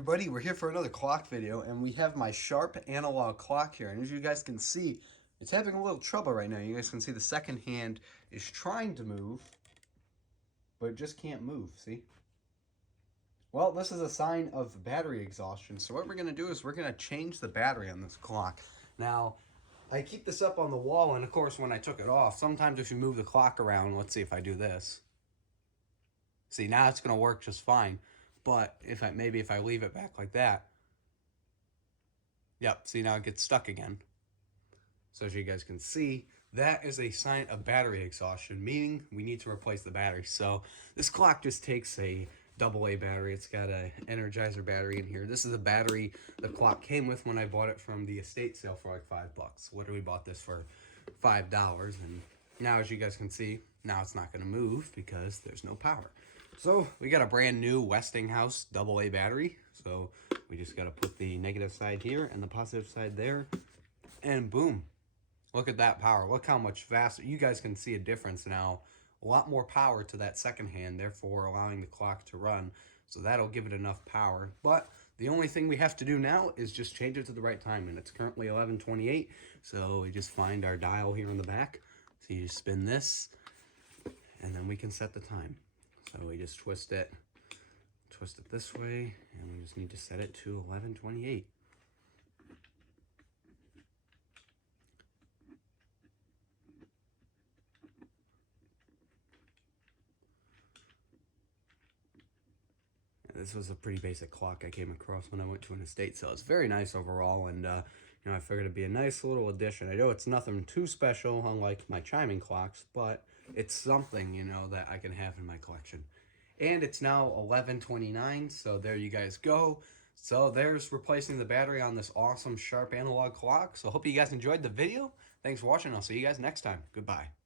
everybody, we're here for another clock video, and we have my Sharp analog clock here, and as you guys can see, it's having a little trouble right now. You guys can see the second hand is trying to move, but it just can't move, see? Well, this is a sign of battery exhaustion, so what we're going to do is we're going to change the battery on this clock. Now, I keep this up on the wall, and of course when I took it off, sometimes if you move the clock around, let's see if I do this. See, now it's going to work just fine. But if I leave it back like that, yep, see, now it gets stuck again. So as you guys can see, that is a sign of battery exhaustion, meaning we need to replace the battery. So this clock just takes a AA battery. It's got an Energizer battery in here. This is the battery the clock came with when I bought it from the estate sale for like $5. Literally bought this for $5, and now as you guys can see, now it's not going to move because there's no power. So we got a brand new Westinghouse AA battery. So we just got to put the negative side here and the positive side there, and boom. Look at that power. Look how much faster. You guys can see a difference now. A lot more power to that second hand, therefore allowing the clock to run. So that'll give it enough power. But the only thing we have to do now is just change it to the right time. And it's currently 11:28. So we just find our dial here in the back. So you just spin this, and then we can set the time. So we just twist it this way, and we just need to set it to 11:28. This was a pretty basic clock I came across when I went to an estate sale. It's very nice overall, and I figured it'd be a nice little addition. I know it's nothing too special, unlike my chiming clocks, but it's something, that I can have in my collection. And it's now 11:29, so there you guys go. So there's replacing the battery on this awesome Sharp analog clock. So hope you guys enjoyed the video. Thanks for watching. I'll see you guys next time. Goodbye.